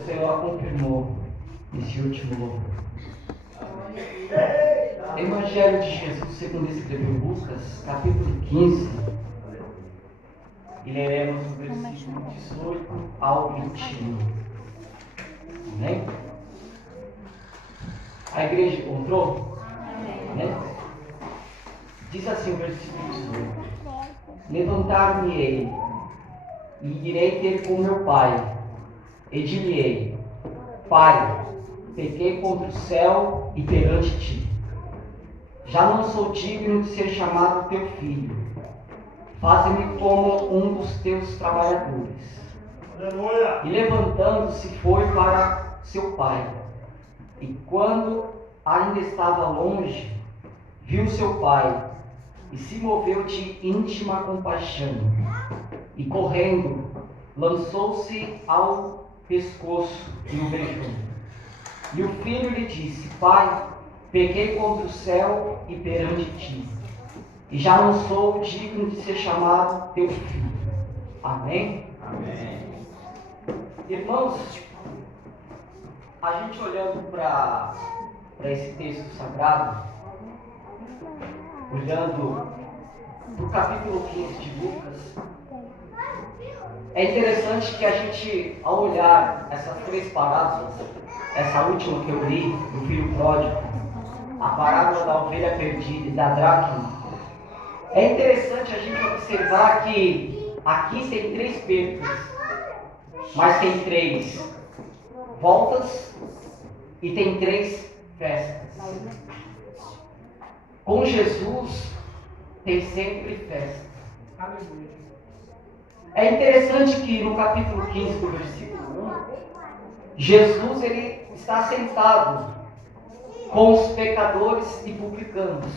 o Senhor confirmou nesse último louvor. Evangelho de Jesus, segundo escreveu Lucas, capítulo 15, e leremos o versículo 18 ao 21. Amém? A igreja encontrou? Amém? Diz assim o versículo 18: Levantar-me-ei e irei ter com meu pai, e dir-lhe-ei: Pai, pequei contra o céu e perante ti. Já não sou digno de ser chamado teu filho. Faze-me como um dos teus trabalhadores. Aleluia. E levantando-se foi para seu pai. E quando ainda estava longe, viu seu pai e se moveu de íntima compaixão. E correndo, lançou-se ao pescoço e o beijou. E o filho lhe disse: Pai, pequei contra o céu e perante ti, e já não sou digno de ser chamado teu filho. Amém? Amém. Irmãos, a gente olhando para esse texto sagrado, olhando para o capítulo 15 de Lucas, é interessante que a gente, ao olhar essas três parábolas, essa última que eu li, do filho pródigo, a parábola da ovelha perdida e da dracma, é interessante a gente observar que aqui tem três perdas, mas tem três voltas e tem três festas. Com Jesus tem sempre festa. É interessante que no capítulo 15 do versículo 1, Jesus ele está sentado com os pecadores e publicanos.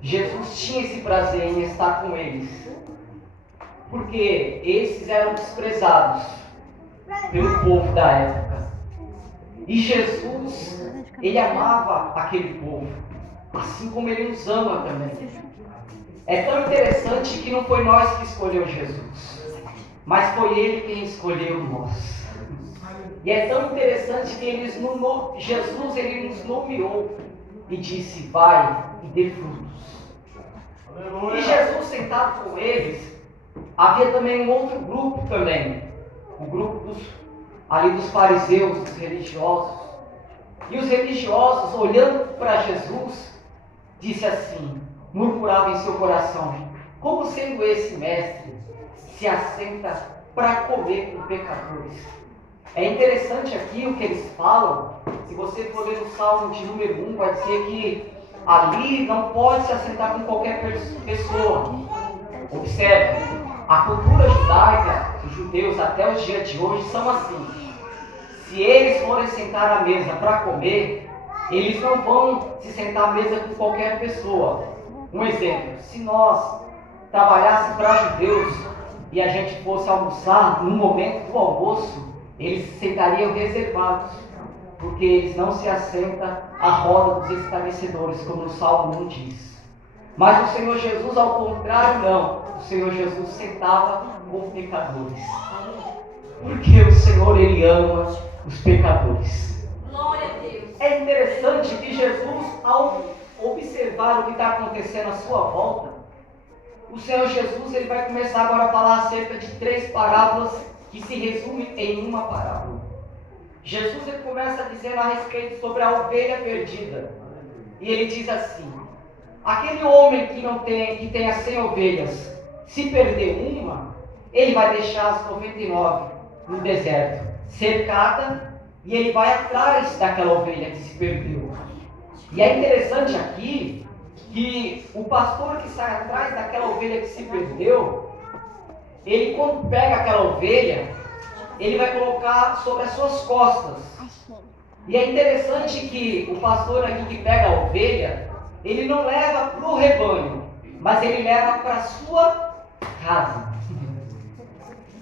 Jesus tinha esse prazer em estar com eles, porque esses eram desprezados pelo povo da época. E Jesus, ele amava aquele povo, assim como ele nos ama também. É tão interessante que não foi nós que escolheu Jesus, mas foi ele quem escolheu nós. E é tão interessante que Jesus ele nos nomeou e disse: vai e dê frutos. E Jesus sentado com eles, havia também um outro grupo também, o grupo dos fariseus, dos religiosos. E os religiosos, olhando para Jesus, disse assim, murmurava em seu coração: como sendo esse mestre se assenta para comer com pecadores? É interessante aqui o que eles falam. Se você for ler o Salmo de número 1, vai dizer que ali não pode se assentar com qualquer pessoa. Observe, a cultura judaica, os judeus até os dias de hoje são assim. Se eles forem sentar à mesa para comer, eles não vão se sentar à mesa com qualquer pessoa. Um exemplo, se nós trabalhássemos para judeus e a gente fosse almoçar, no momento do almoço, eles se sentariam reservados, porque eles não se assentam à roda dos escarnecedores, como o Salmo 1 diz. Mas o Senhor Jesus, ao contrário, não. O Senhor Jesus sentava com pecadores, porque o Senhor, ele ama os pecadores. Glória a Deus. É interessante que Jesus, ao observar o que está acontecendo à sua volta, o Senhor Jesus ele vai começar agora a falar acerca de três parábolas que se resumem em uma parábola. Jesus ele começa dizendo a respeito sobre a ovelha perdida. E ele diz assim: aquele homem que tem as 100 ovelhas, se perder uma, ele vai deixar as 99 no deserto, cercada, e ele vai atrás daquela ovelha que se perdeu. E é interessante aqui que o pastor que sai atrás daquela ovelha que se perdeu, ele quando pega aquela ovelha, ele vai colocar sobre as suas costas. E é interessante que o pastor aqui que pega a ovelha, ele não leva para o rebanho, mas ele leva para a sua casa.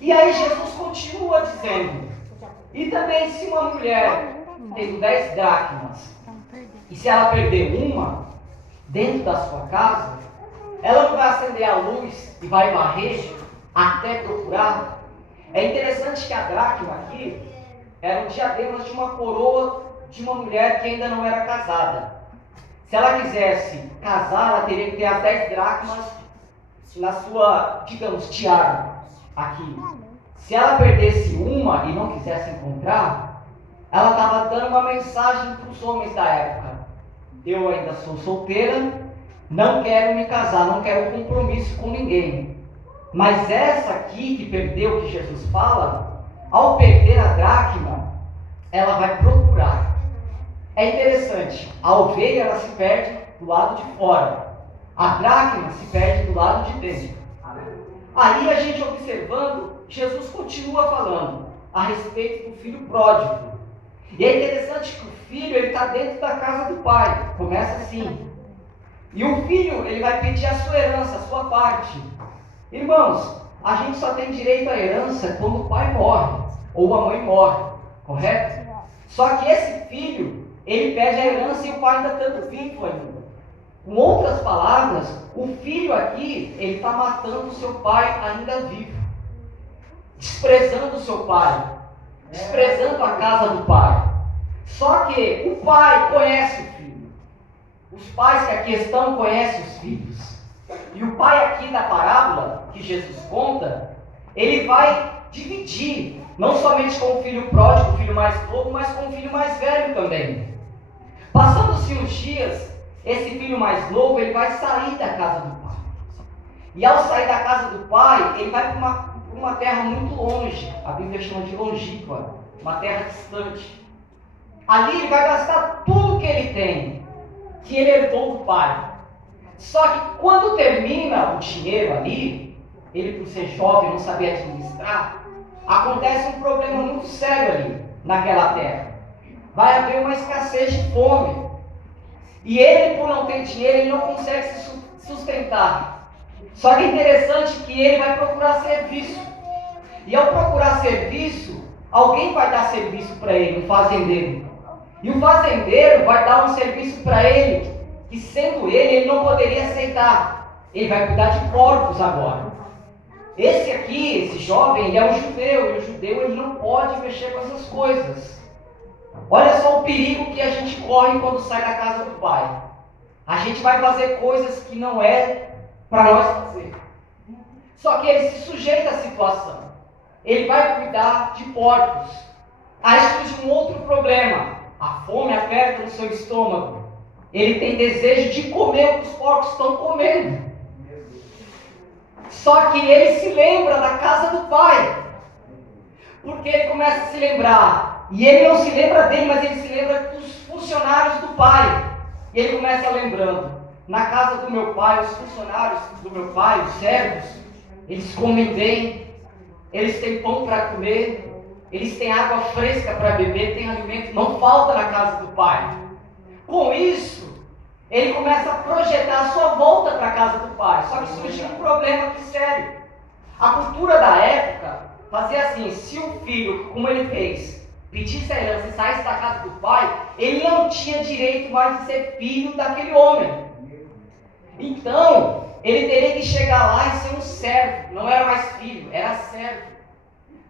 E aí Jesus continua dizendo: e também se uma mulher tem 10 dracmas, e se ela perder uma dentro da sua casa, ela não vai acender a luz e vai varrer até procurar. É interessante que a dracma aqui eram diademas de uma coroa de uma mulher que ainda não era casada. Se ela quisesse casar, ela teria que ter as 10 dracmas na sua, digamos, tiara, aqui. Se ela perdesse uma e não quisesse encontrar, ela estava dando uma mensagem para os homens da época. Eu ainda sou solteira, não quero me casar, não quero compromisso com ninguém. Mas essa aqui que perdeu, que Jesus fala, ao perder a dracma, ela vai procurar. É interessante, a ovelha ela se perde do lado de fora, a dracma se perde do lado de dentro. Aí a gente observando, Jesus continua falando a respeito do filho pródigo. E é interessante que o filho está dentro da casa do pai, começa assim. E o filho ele vai pedir a sua herança, a sua parte. Irmãos, a gente só tem direito à herança quando o pai morre, ou a mãe morre, correto? Só que esse filho, ele pede a herança e o pai ainda está vivo ainda. Com outras palavras, o filho aqui, ele está matando o seu pai ainda vivo. Desprezando o seu pai. Desprezando a casa do pai. Só que o pai conhece o filho. Os pais que aqui estão conhecem os filhos. E o pai aqui da parábola, que Jesus conta, ele vai dividir, não somente com o filho pródigo, o filho mais novo, mas com o filho mais velho também. Passando-se uns dias, esse filho mais novo, ele vai sair da casa do pai. E ao sair da casa do pai, ele vai para uma terra muito longe. A Bíblia chama de longínqua, uma terra distante. Ali ele vai gastar tudo que ele tem, que ele herdou do pai. Só que quando termina o dinheiro ali, ele por ser jovem, não sabia administrar, acontece um problema muito sério ali, naquela terra. Vai haver uma escassez de fome. E ele, por não ter dinheiro, ele não consegue se sustentar. Só que é interessante que ele vai procurar serviço. E ao procurar serviço, alguém vai dar serviço para ele, um fazendeiro. E o fazendeiro vai dar um serviço para ele, que sendo ele não poderia aceitar. Ele vai cuidar de porcos agora. Esse aqui, esse jovem, ele é um judeu. E o judeu ele não pode mexer com essas coisas. Olha só o perigo que a gente corre quando sai da casa do pai. A gente vai fazer coisas que não é para nós fazer. Só que ele se sujeita à situação. Ele vai cuidar de porcos. Aí surge um outro problema. A fome aperta no seu estômago. Ele tem desejo de comer o que os porcos estão comendo. Só que ele se lembra da casa do pai. Porque ele começa a se lembrar. E ele não se lembra dele, mas ele se lembra dos funcionários do pai. E ele começa lembrando. Na casa do meu pai, os funcionários do meu pai, os servos, eles comem bem. Eles têm pão para comer. Eles têm água fresca para beber. Tem alimento. Não falta na casa do pai. Com isso, ele começa a projetar a sua volta para a casa do pai. Só que surgiu um problema aqui sério. A cultura da época fazia assim: se o filho, como ele fez, pedisse a herança e saísse da casa do pai, ele não tinha direito mais de ser filho daquele homem. Então, ele teria que chegar lá e ser um servo. Não era mais filho, era servo.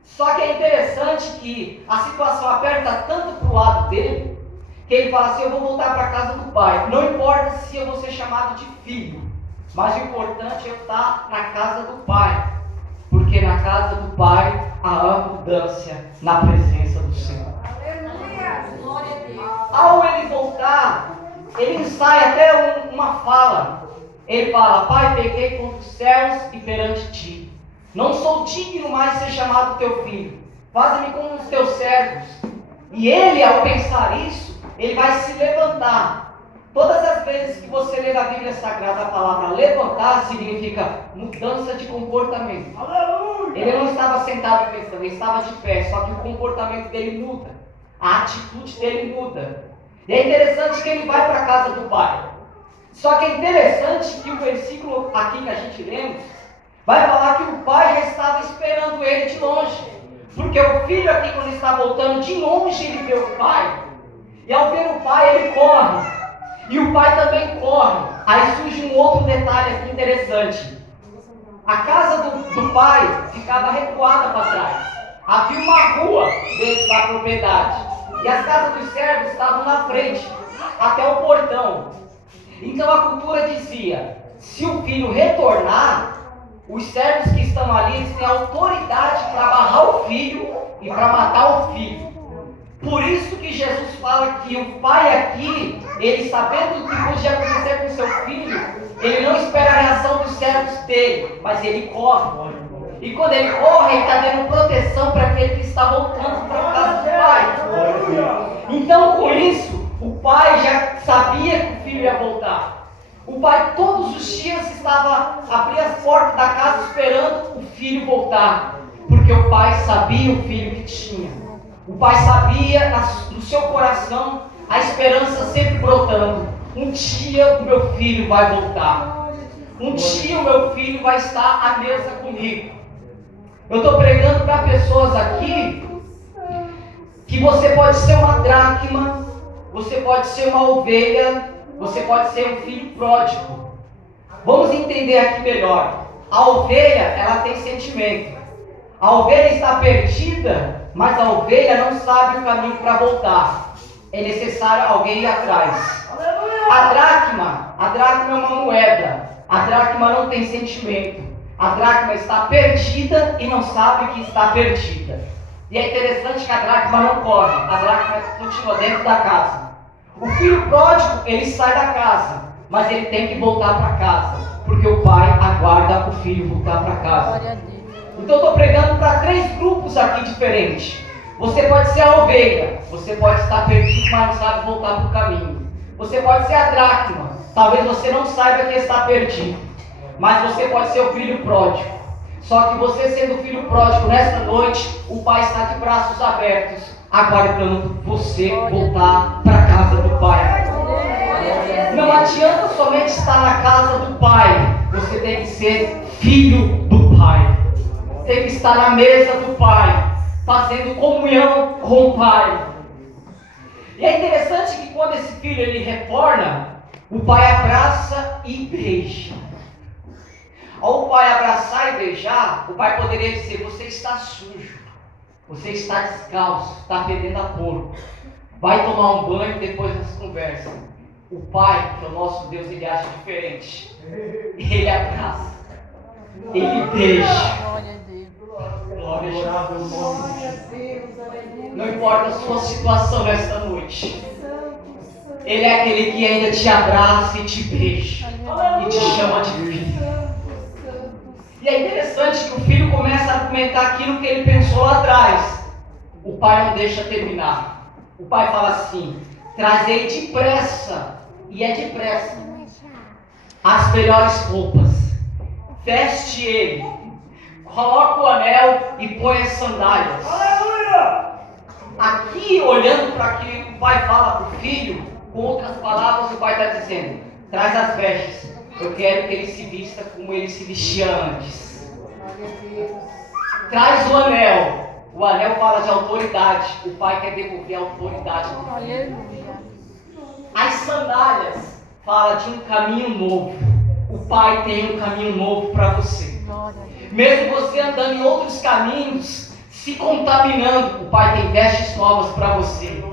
Só que é interessante que a situação aperta tanto para o lado dele, que ele fala assim: eu vou voltar para a casa do pai. Não importa se eu vou ser chamado de filho, mas o importante é eu estar na casa do pai. Porque na casa do pai há abundância na presença do Senhor. Ao ele voltar, ele ensaia até uma fala. Ele fala: pai, pequei contra os céus e perante ti. Não sou digno mais de ser chamado teu filho. Faze-me como os teus servos. E ele, ao pensar isso, ele vai se levantar. Todas as vezes que você lê na Bíblia Sagrada a palavra levantar, significa mudança de comportamento. Ele não estava sentado pensando, ele estava de pé, só que o comportamento dele muda. A atitude dele muda. E é interessante que ele vai para a casa do pai. Só que é interessante que o versículo aqui que a gente lemos, vai falar que o pai já estava esperando ele de longe. Porque o filho aqui, quando está voltando, de longe ele vê o pai. E ao ver o pai, ele corre. E o pai também corre. Aí surge um outro detalhe aqui interessante. A casa do pai ficava recuada para trás. Havia uma rua dentro da propriedade. E as casas dos servos estavam na frente, até o portão. Então a cultura dizia, se o filho retornar, os servos que estão ali, eles têm autoridade para barrar o filho e para matar o filho. Por isso que Jesus fala que o pai aqui, ele sabendo o que podia acontecer com seu filho, ele não espera a reação dos servos dele, mas ele corre. E quando ele corre, ele está dando proteção para aquele que está voltando para a casa do pai. Então, com isso, o pai já sabia que o filho ia voltar. O pai todos os dias estava abrindo as portas da casa esperando o filho voltar. Porque o pai sabia o filho que tinha. O pai sabia no seu coração a esperança sempre brotando. Um dia o meu filho vai voltar. Um dia o meu filho vai estar à mesa comigo. Eu estou pregando para pessoas aqui que você pode ser uma dracma, você pode ser uma ovelha, você pode ser um filho pródigo. Vamos entender aqui melhor. A ovelha, ela tem sentimento. A ovelha está perdida, mas a ovelha não sabe o caminho para voltar. É necessário alguém ir atrás. A dracma é uma moeda. A dracma não tem sentimento. A dracma está perdida e não sabe que está perdida. E é interessante que a dracma não corre. A dracma continua dentro da casa. O filho pródigo, ele sai da casa, mas ele tem que voltar para casa, porque o pai aguarda o filho voltar para casa. Então eu estou pregando para 3 grupos aqui diferentes. Você pode ser a ovelha, você pode estar perdido, mas não sabe voltar para o caminho. Você pode ser a dracma, talvez você não saiba que está perdido, mas você pode ser o filho pródigo. Só que você sendo o filho pródigo nesta noite, o pai está de braços abertos, aguardando você voltar para a casa do pai. Não adianta somente estar na casa do pai, você tem que ser filho do pai. Tem que estar na mesa do pai, fazendo comunhão com o pai. E é interessante que quando esse filho ele retorna, o pai abraça e beija. Ao pai abraçar e beijar, o pai poderia dizer, você está sujo, você está descalço, está fedendo a porco, vai tomar um banho depois dessa conversa. O pai, que é o nosso Deus, ele age diferente. Ele abraça, ele beija. Glória a Deus. Não importa a sua situação nesta noite, ele é aquele que ainda te abraça e te beija e te chama de filho. E é interessante que o filho começa a argumentar aquilo que ele pensou lá atrás. O pai não deixa terminar. O pai fala assim, trazei depressa, e é depressa, as melhores roupas, veste ele, coloca o anel e põe as sandálias. Aqui, olhando para aquilo que o pai fala para o filho, com outras palavras, o pai está dizendo, traz as vestes. Eu quero que ele se vista como ele se vestia antes. Traz o anel. O anel fala de autoridade. O pai quer devolver a autoridade do filho. As sandálias fala de um caminho novo. O pai tem um caminho novo para você. Mesmo você andando em outros caminhos, se contaminando, o pai tem vestes novas para você.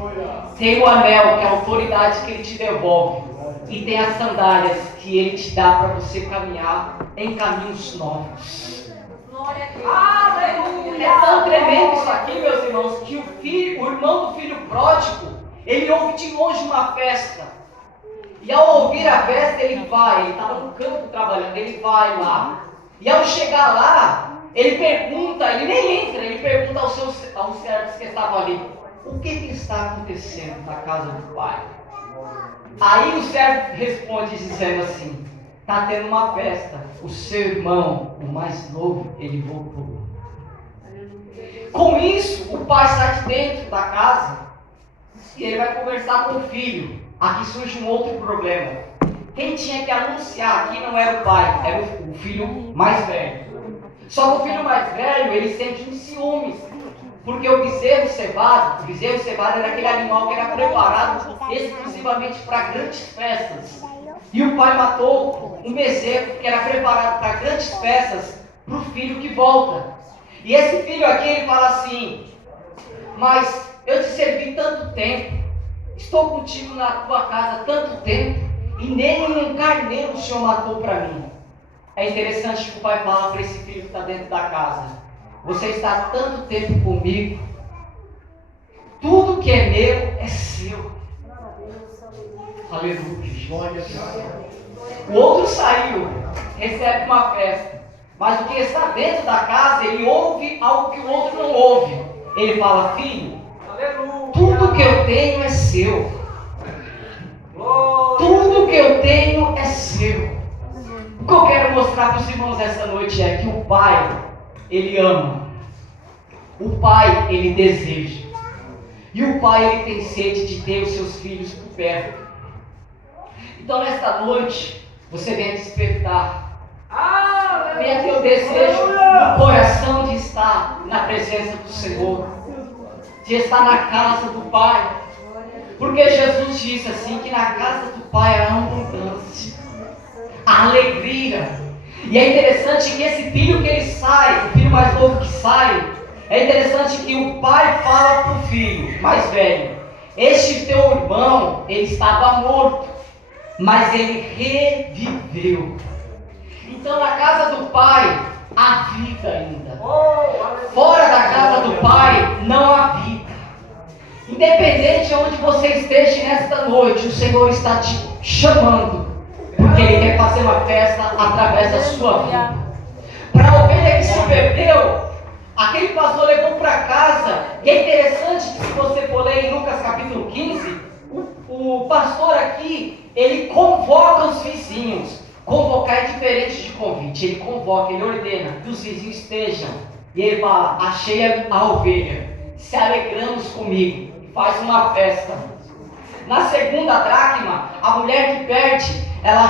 Tem o anel, que é a autoridade que ele te devolve. E tem as sandálias que ele te dá para você caminhar em caminhos novos. Glória a Deus. Aleluia. É tão tremendo isso aqui, meus irmãos, que o irmão do filho pródigo, ele ouve de longe uma festa. E ao ouvir a festa, ele estava no campo trabalhando, ele vai lá. E ao chegar lá, ele pergunta, ele nem entra, ele pergunta aos servos que estavam ali, o que está acontecendo na casa do pai? Aí o servo responde dizendo assim, está tendo uma festa, o seu irmão, o mais novo, ele voltou. Com isso, o pai sai de dentro da casa e ele vai conversar com o filho. Aqui surge um outro problema. Quem tinha que anunciar aqui não era o pai, era o filho mais velho. Só que o filho mais velho, ele sente um ciúmes. Porque o bezerro cevado era aquele animal que era preparado exclusivamente para grandes festas. E o pai matou um bezerro que era preparado para grandes festas para o filho que volta. E esse filho aqui, ele fala assim: mas eu te servi tanto tempo, estou contigo na tua casa tanto tempo, e nem um carneiro o Senhor matou para mim. É interessante que o pai fala para esse filho que está dentro da casa: você está há tanto tempo comigo, tudo que é meu é seu. Aleluia. O outro saiu, recebe uma festa, mas o que está dentro da casa, ele ouve algo que o outro não ouve. Ele fala: filho, tudo que eu tenho é seu. Tudo que eu tenho é seu. O que eu quero mostrar para os irmãos essa noite é que o Pai, Ele ama. O Pai, Ele deseja. E o Pai, Ele tem sede de ter os seus filhos por perto. Então nesta noite, você vem despertar. Venha ter o desejo no coração de estar na presença do Senhor, de estar na casa do Pai. Porque Jesus disse assim, que na casa do Pai há abundância, há alegria. E é interessante que esse filho que ele sai, o filho mais novo que sai, é interessante que o pai fala para o filho mais velho: este teu irmão, ele estava morto, mas ele reviveu. Então na casa do pai há vida ainda. Fora da casa do pai não há vida. Independente de onde você esteja nesta noite, o Senhor está te chamando, porque Ele quer fazer uma festa através da sua vida. Para a ovelha que se perdeu, aquele pastor levou para casa. E é interessante que, se você for ler em Lucas capítulo 15, o pastor aqui, ele convoca os vizinhos. Convocar é diferente de convite. Ele convoca, ele ordena que os vizinhos estejam. E ele fala: achei a ovelha, se alegramos comigo. Faz uma festa. Na segunda dracma, a mulher que perde, ela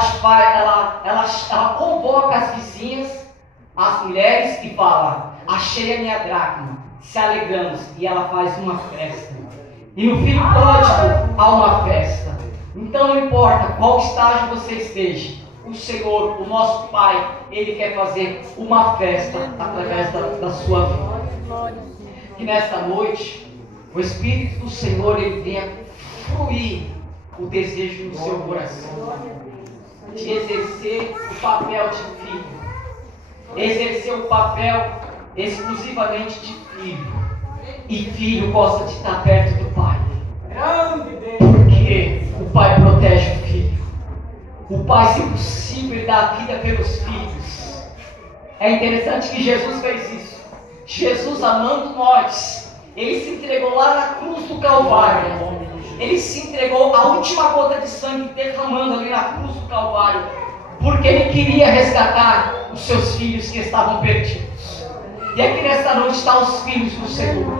convoca as vizinhas, as mulheres, e fala: achei a minha dracma, se alegramos. E ela faz uma festa. E no filho pródigo há uma festa. Então não importa qual estágio você esteja, o Senhor, o nosso Pai, Ele quer fazer uma festa através da sua vida. E nesta noite, o Espírito do Senhor, ele venha fluir o desejo no seu coração, de exercer o papel de filho, exercer o papel exclusivamente de filho. E filho gosta de estar perto do Pai, porque o Pai protege o filho. O Pai, se possível, ele dá a vida pelos filhos. É interessante que Jesus fez isso. Jesus, amando nós, Ele se entregou lá na cruz do Calvário. Ele se entregou, a última gota de sangue derramando ali na cruz do Calvário, porque Ele queria resgatar os seus filhos que estavam perdidos. E aqui nesta noite estão os filhos do Senhor.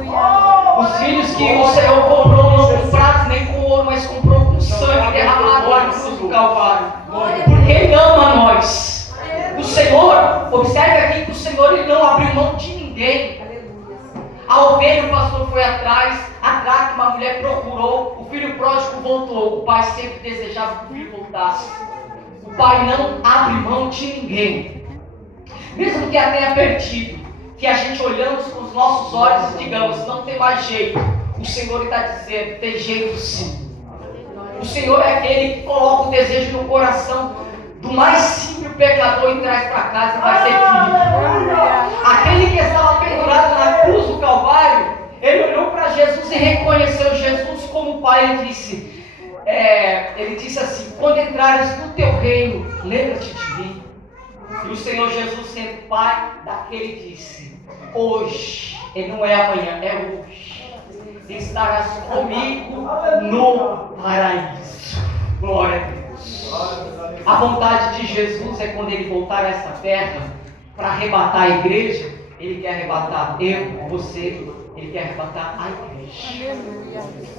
Os filhos que o Senhor comprou não com prata nem com ouro, mas comprou com sangue derramado lá na cruz do Calvário. Porque Ele ama nós. O Senhor, observe aqui que o Senhor, Ele não abriu mão de ninguém. A ovelha, o pastor foi atrás, a dracma, a mulher procurou, o filho pródigo voltou. O pai sempre desejava que o filho voltasse. O pai não abre mão de ninguém, mesmo que a tenha perdido, que a gente olhamos com os nossos olhos e digamos: não tem mais jeito. O Senhor está dizendo: tem jeito sim. O Senhor é aquele que coloca o desejo no coração do mais simples pecador e traz para casa e vai ser filho. Aquele que estava pendurado na cruz do Calvário, ele olhou para Jesus e reconheceu Jesus como Pai. Ele disse assim: quando entrares no teu reino, lembra-te de mim. E o Senhor Jesus, sendo Pai daquele, disse: hoje, e não é amanhã, é hoje, estarás comigo no paraíso. Glória a Deus. A vontade de Jesus é, quando Ele voltar a esta terra para arrebatar a igreja, Ele quer arrebatar eu, você, Ele quer arrebatar a igreja.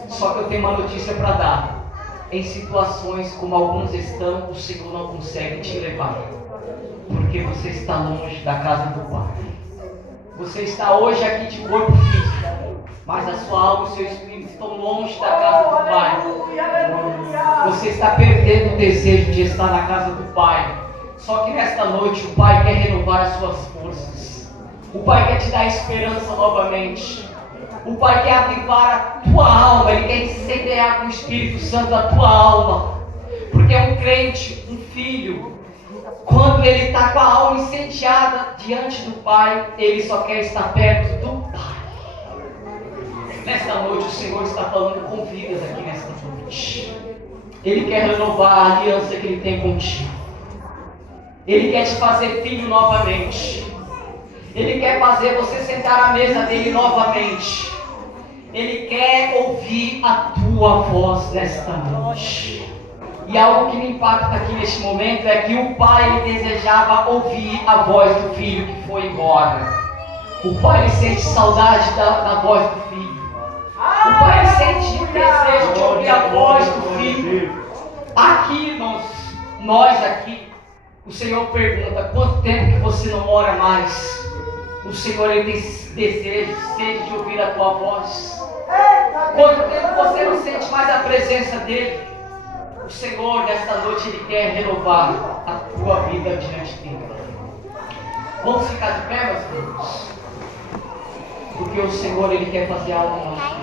Só que eu tenho uma notícia para dar. Em situações como alguns estão, o Senhor não consegue te levar, porque você está longe da casa do Pai. Você está hoje aqui de corpo físico, mas a sua alma e o seu espírito estão longe da casa do Pai. Você está perdendo o desejo de estar na casa do Pai. Só que nesta noite o Pai quer renovar as suas forças. O Pai quer te dar esperança novamente. O Pai quer avivar a tua alma. Ele quer incendiar com o Espírito Santo a tua alma. Porque um crente, um filho, quando ele está com a alma incendiada diante do Pai, ele só quer estar perto do Pai. Nesta noite o Senhor está falando com vidas aqui nesta noite. Ele quer renovar a aliança que Ele tem contigo. Ele quer te fazer filho novamente. Ele quer fazer você sentar à mesa dele novamente. Ele quer ouvir a tua voz nesta noite. E algo que me impacta aqui neste momento é que o pai ele desejava ouvir a voz do filho que foi embora. O pai ele sente saudade da voz do filho. O pai ele sente desejo de ouvir a voz do filho. Aqui, irmãos, nós aqui, o Senhor pergunta: quanto tempo que você não ora mais? O Senhor ele tem desejo, sede de ouvir a tua voz. Quanto tempo você não sente mais a presença dele? O Senhor nesta noite ele quer renovar a tua vida diante dele. Vamos ficar de pé, meus irmãos? Porque o Senhor ele quer fazer algo em nós.